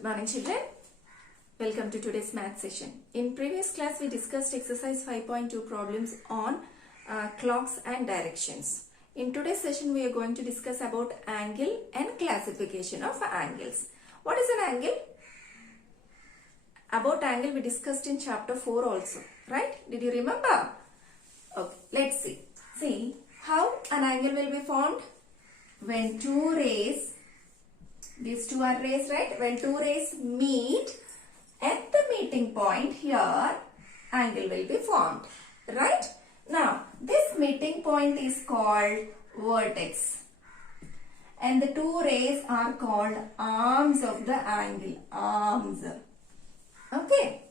Good morning, children. Welcome to today's math session. In previous class, we discussed exercise 5.2 problems on clocks and directions. In today's session, we are going to discuss about angle and classification of angles. What is an angle? About angle we discussed in chapter 4 also, right? Did you remember? Okay, let's see. See how an angle will be formed when two rays, these two are rays, right? When two rays meet at the meeting point here, angle will be formed, right? Now, this meeting point is called vertex and the two rays are called arms of the angle, arms. Okay,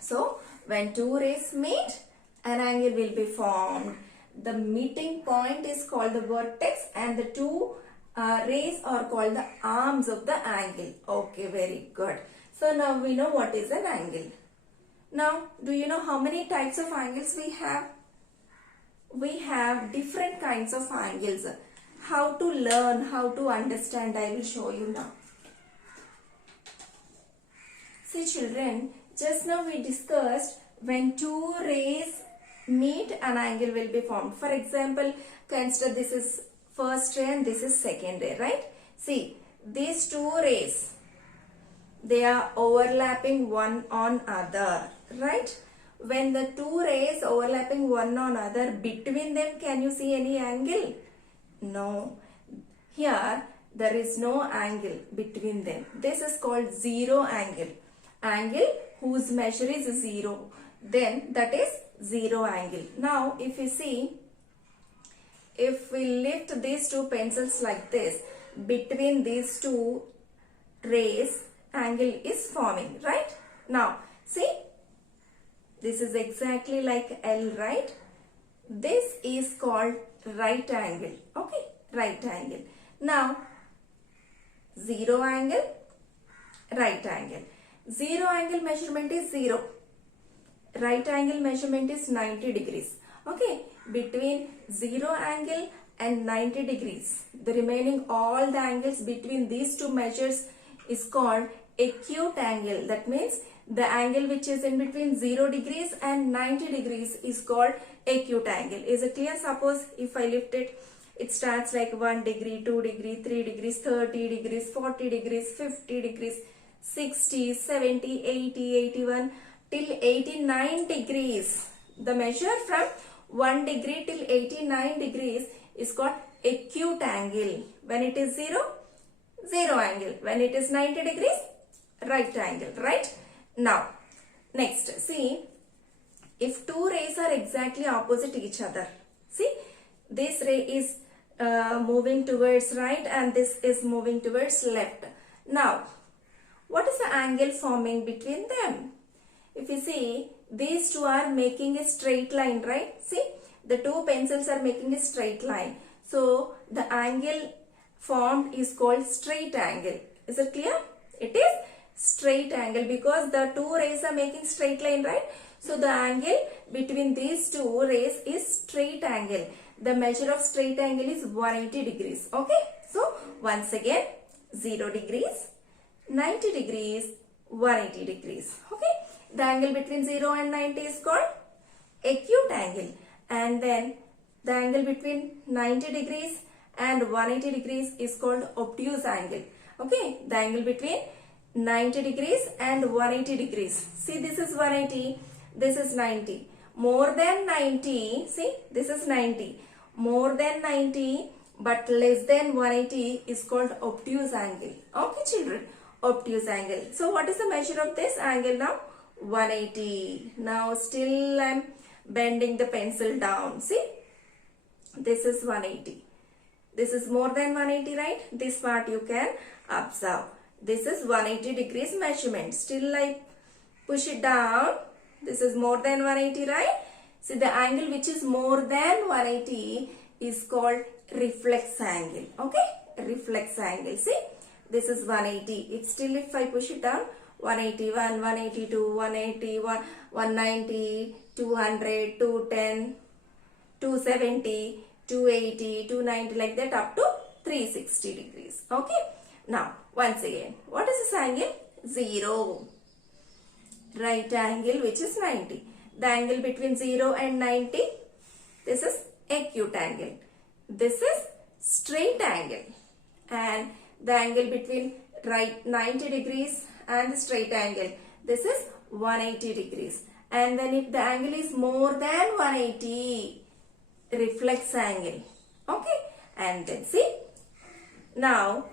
so when two rays meet, an angle will be formed. The meeting point is called the vertex and the two rays are called the arms of the angle. Okay, very good. So now we know what is an angle. Now, do you know how many types of angles we have? We have different kinds of angles. How to learn, how to understand, I will show you now. See children, just now we discussed when two rays meet, an angle will be formed. For example, consider this is first ray and this is second ray, right? See, these two rays, they are overlapping one on other, right? When the two rays overlapping one on other, between them, can you see any angle? No. Here, there is no angle between them. This is called zero angle. Angle whose measure is 0. Then that is zero angle. Now, if you see, if we lift these two pencils like this, between these two rays, angle is forming, right? Now, see, this is exactly like L, right? This is called right angle, okay? Right angle. Now, zero angle, right angle. Zero angle measurement is 0. Right angle measurement is 90 degrees. Okay, between 0 angle and 90 degrees, the remaining all the angles between these two measures is called acute angle. That means the angle which is in between 0 degrees and 90 degrees is called acute angle. Is it clear? Suppose if I lift it, it starts like 1 degree, 2 degree, 3 degrees, 30 degrees, 40 degrees, 50 degrees, 60, 70, 80, 81 till 89 degrees. The measure from 1 degree till 89 degrees is called acute angle. When it is 0, zero angle. When it is 90 degrees, right angle, right? Now, next, see, if two rays are exactly opposite each other, see, this ray is moving towards right and this is moving towards left. Now, what is the angle forming between them? If you see, these two are making a straight line, right? See, the two pencils are making a straight line. So, the angle formed is called straight angle. Is it clear? It is straight angle because the two rays are making straight line, right? So, the angle between these two rays is straight angle. The measure of straight angle is 180 degrees. Okay? So, once again, 0 degrees, 90 degrees, 180 degrees. Okay? The angle between 0 and 90 is called acute angle. And then the angle between 90 degrees and 180 degrees is called obtuse angle. Okay? The angle between 90 degrees and 180 degrees. See, this is 180, this is 90. More than 90, see, this is 90. More than 90 but less than 180 is called obtuse angle. Okay, children? Obtuse angle. So, what is the measure of this angle now? 180. Now, still I am bending the pencil down. See, this is 180. This is more than 180, right? This part you can observe. This is 180 degrees measurement. Still I push it down. This is more than 180, right? See, the angle which is more than 180 is called reflex angle. Okay? Reflex angle. See, this is 180. It's still if I push it down, 181, 182, 181, 190, 200, 210, 270, 280, 290 like that up to 360 degrees. Okay. Now, once again, what is this angle? 0. Right angle which is 90. The angle between 0 and 90, this is acute angle. This is straight angle. And the angle between right 90 degrees and the straight angle, this is 180 degrees. And then if the angle is more than 180, reflex angle. Okay. And then see, now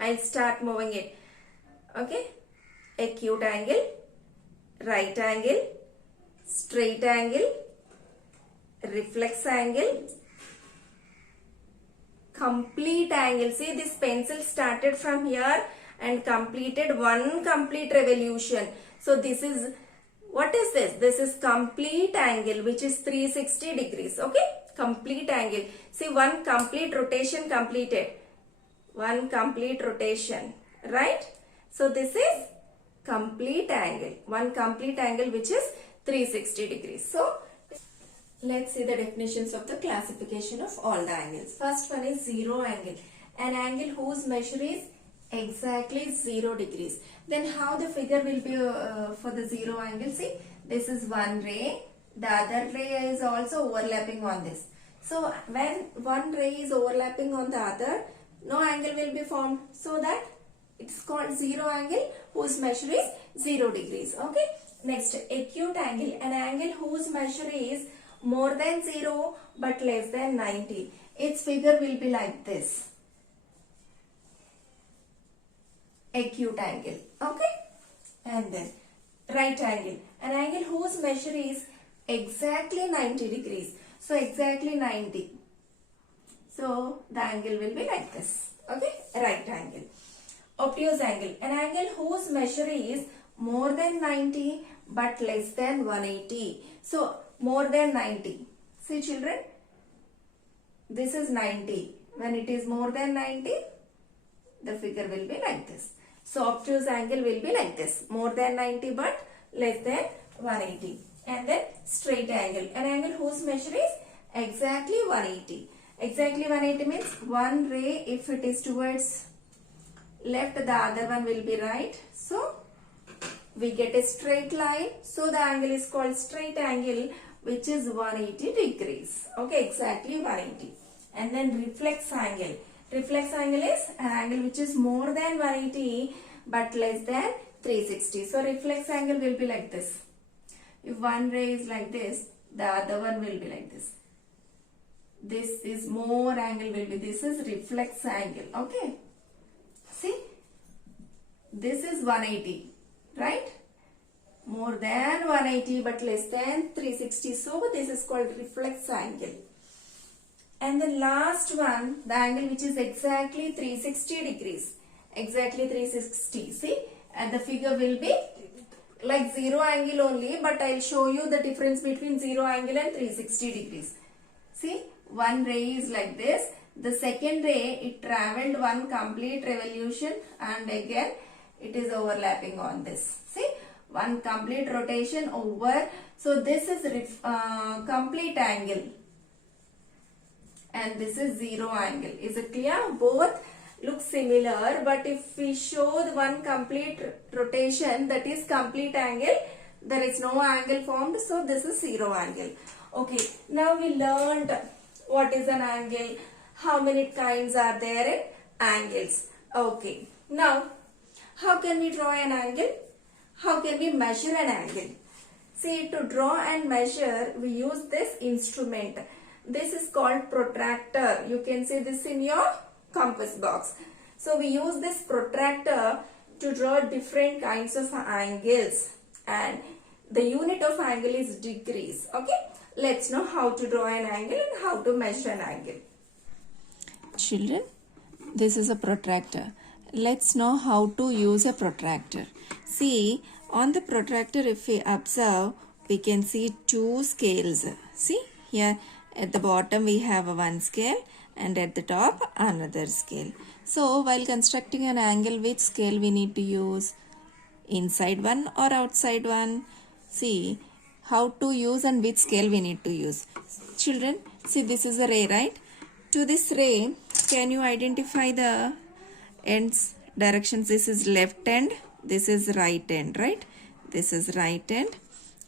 I'll start moving it. Okay. Acute angle, right angle, straight angle, reflex angle, complete angle. See, this pencil started from here and completed one complete revolution. So this is, what is this? This is complete angle which is 360 degrees. Okay, complete angle. See, one complete rotation completed. One complete rotation, right? So this is complete angle. One complete angle which is 360 degrees. So let's see the definitions of the classification of all the angles. First one is zero angle. An angle whose measure is exactly 0 degrees. Then how the figure will be for the zero angle? See, this is one ray. The other ray is also overlapping on this. So when one ray is overlapping on the other, no angle will be formed. So that it's called zero angle whose measure is 0 degrees. Okay. Next, acute angle. An angle whose measure is more than 0 but less than 90. Its figure will be like this. Acute angle. Okay. And then right angle. An angle whose measure is exactly 90 degrees. So exactly 90. So the angle will be like this. Okay. Right angle. Obtuse angle. An angle whose measure is more than 90 but less than 180. So more than 90. See children, this is 90. When it is more than 90, the figure will be like this. So obtuse angle will be like this. More than 90 but less than 180. And then straight angle. An angle whose measure is exactly 180. Exactly 180 means one ray, if it is towards left, the other one will be right. So we get a straight line. So the angle is called straight angle which is 180 degrees. Okay, exactly 180. And then reflex angle. Reflex angle is an angle which is more than 180 but less than 360. So reflex angle will be like this. If one ray is like this, the other one will be like this. This is more angle will be, this is reflex angle. Okay. See, this is 180, right? More than 180 but less than 360. So this is called reflex angle. And the last one, the angle which is exactly 360 degrees. Exactly 360. See, and the figure will be like zero angle only, but I'll show you the difference between zero angle and 360 degrees. See, one ray is like this. The second ray, it traveled one complete revolution and again it is overlapping on this. See, one complete rotation over. So this is complete angle. And this is zero angle. Is it clear? Both look similar, but if we show the one complete rotation, that is complete angle, there is no angle formed. So this is zero angle. Okay. Now we learned what is an angle, how many kinds are there in angles. Okay. Now, how can we draw an angle? How can we measure an angle? See, to draw and measure, we use this instrument. This is called protractor. You can see this in your compass box. So we use this protractor to draw different kinds of angles, and the unit of angle is degrees. Okay, let's know how to draw an angle and how to measure an angle. Children, this is a protractor. Let's know how to use a protractor. See, on the protractor, if we observe, we can see two scales. See, here at the bottom we have one scale and at the top another scale. So while constructing an angle, which scale we need to use? Inside one or outside one? See how to use and which scale we need to use. Children, see, this is a ray, right? To this ray, can you identify the ends directions. This is left end, this is right end, right? This is right end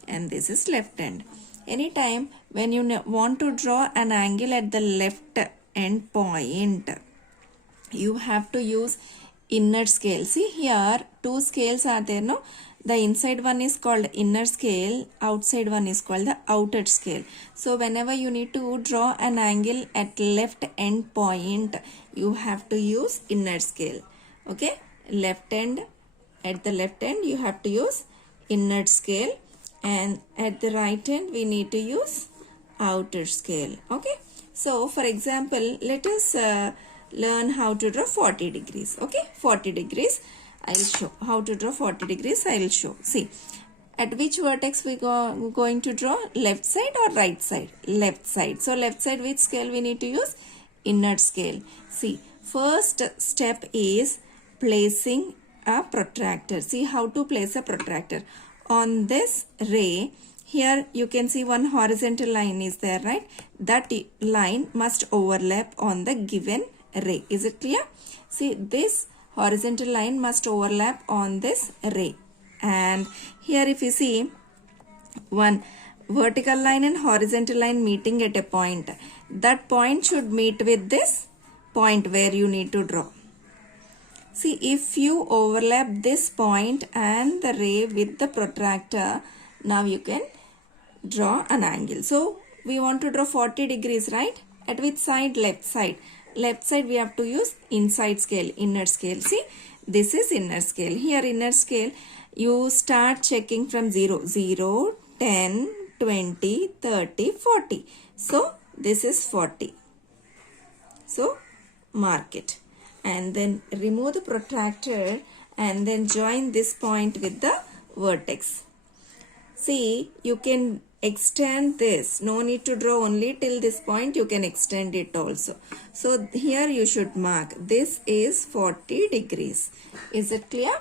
and this is left end. Anytime when you want to draw an angle at the left end point, you have to use inner scale. See here, two scales are there, no? The inside one is called inner scale, outside one is called the outer scale. So whenever you need to draw an angle at left end point, you have to use inner scale. Okay, left end, at the left end you have to use inner scale, and at the right end we need to use outer scale. Okay, so for example, let us learn how to draw 40 degrees. Okay, 40 degrees. I will show how to draw 40 degrees. I will show. See, at which vertex we going to draw? Left side or right side? Left side. So left side, which scale we need to use? Inner scale. See, first step is placing a protractor. See how to place a protractor. On this ray, here you can see one horizontal line is there, right? That line must overlap on the given ray. Is it clear? See, this horizontal line must overlap on this ray. And here if you see one vertical line and horizontal line meeting at a point, that point should meet with this point where you need to draw. See, if you overlap this point and the ray with the protractor, now you can draw an angle. So we want to draw 40 degrees, right? At which side? Left side. Left side we have to use inside scale, inner scale. See, this is inner scale. Here inner scale, you start checking from 0, 0, 10, 20, 30, 40. So this is 40. So mark it. And then remove the protractor and then join this point with the vertex. See, you can extend this. No need to draw only till this point. You can extend it also. So here you should mark. This is 40 degrees. Is it clear?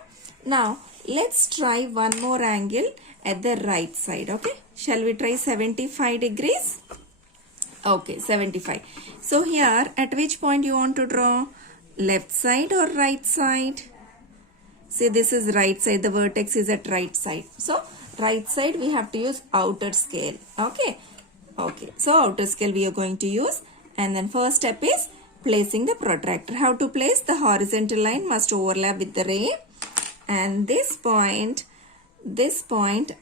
Now let's try one more angle at the right side. Okay. Shall we try 75 degrees? Okay, 75. So here at which point you want to draw? Left side or right side? See, this is right side. The vertex is at right side. So right side we have to use outer scale. Okay. Okay. So outer scale we are going to use. And then first step is placing the protractor. How to place? The horizontal line must overlap with the ray. And this point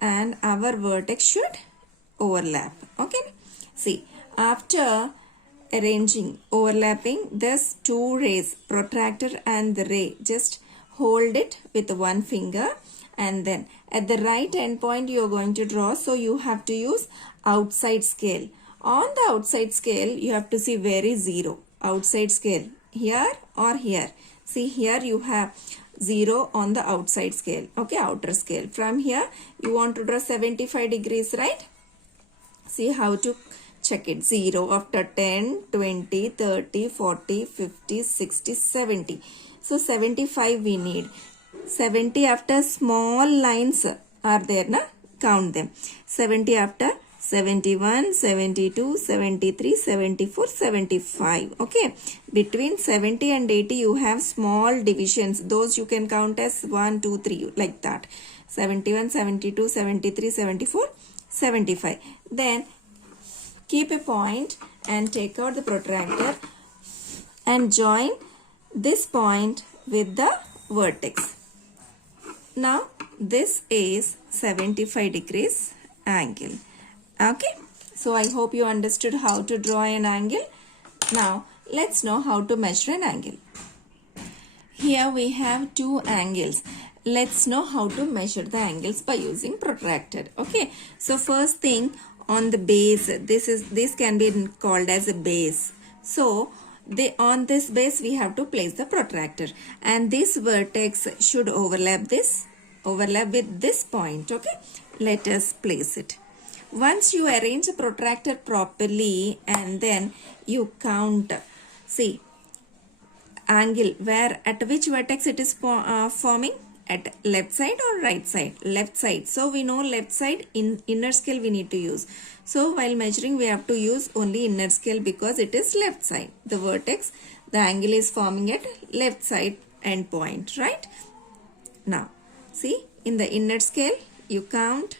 and our vertex should overlap. Okay. See, after arranging, overlapping this two rays, protractor and the ray, just hold it with one finger, and then at the right end point you are going to draw. So you have to use outside scale. On the outside scale you have to see where is 0. Outside scale, here or here. See, here you have 0 on the outside scale. Okay, outer scale. From here you want to draw 75 degrees, right? See how to check it. 0 after 10, 20, 30, 40, 50, 60, 70. So 75 we need. 70 after small lines are there, na? Count them. 70 after 71, 72, 73, 74, 75. Okay. Between 70 and 80 you have small divisions. Those you can count as 1, 2, 3 like that. 71, 72, 73, 74, 75. Then keep a point and take out the protractor and join this point with the vertex. Now this is 75 degrees angle. Okay. So I hope you understood how to draw an angle. Now let's know how to measure an angle. Here we have two angles. Let's know how to measure the angles by using protractor. Okay. So first thing, on the base, this can be called as a base. So on this base we have to place the protractor, and this vertex should overlap with this point. Okay, let us place it. Once you arrange the protractor properly and then you count, see, angle where at which vertex it is forming, at left side or right side? Left side. So we know left side, in inner scale we need to use. So while measuring we have to use only inner scale because it is left side. The vertex, the angle is forming at left side end point, right? Now, see, in the inner scale, you count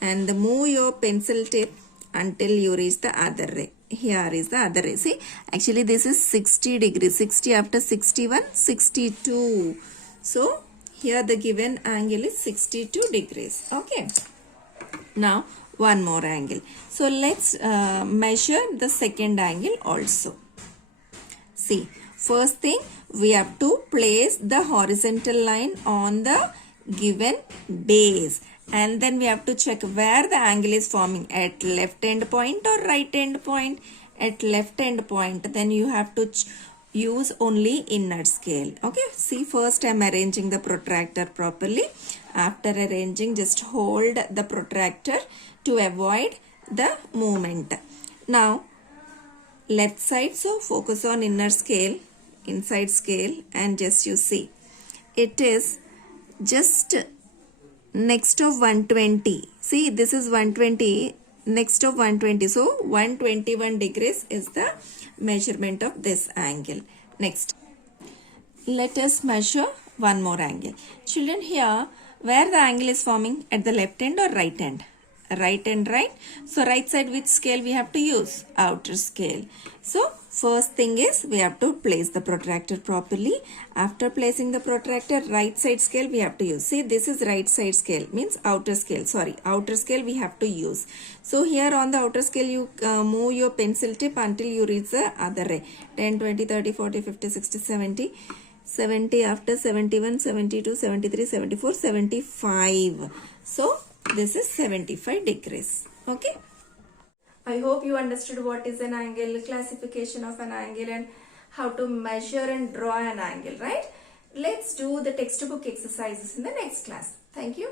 and move your pencil tip until you reach the other ray. Here is the other ray. See, actually this is 60 degrees. 60 after 61, 62. So, here the given angle is 62 degrees. Okay. Now, one more angle. So, let's measure the second angle also. See, first thing, we have to place the horizontal line on the given base. And then we have to check where the angle is forming, at left end point or right end point. At left end point, then you have to use only inner scale. Okay, see, first I am arranging the protractor properly. After arranging, just hold the protractor to avoid the movement. Now, left side, so focus on inner scale, inside scale, and just you see, it is just next of 120. See, this is 120, next of 120. So, 121 degrees is the measurement of this angle. Next, let us measure one more angle. Children, here, where the angle is forming, at the left end or right end? Right and right. So, right side, which scale we have to use? Outer scale. So, first thing is we have to place the protractor properly. After placing the protractor, right side scale we have to use. See, this is right side scale, means outer scale. Sorry, outer scale we have to use. So, here on the outer scale you move your pencil tip until you reach the other ray. 10, 20, 30, 40, 50, 60, 70. 70 after 71, 72, 73, 74, 75. So, this is 75 degrees. Okay. I hope you understood what is an angle, classification of an angle, and how to measure and draw an angle, right? Let's do the textbook exercises in the next class. Thank you.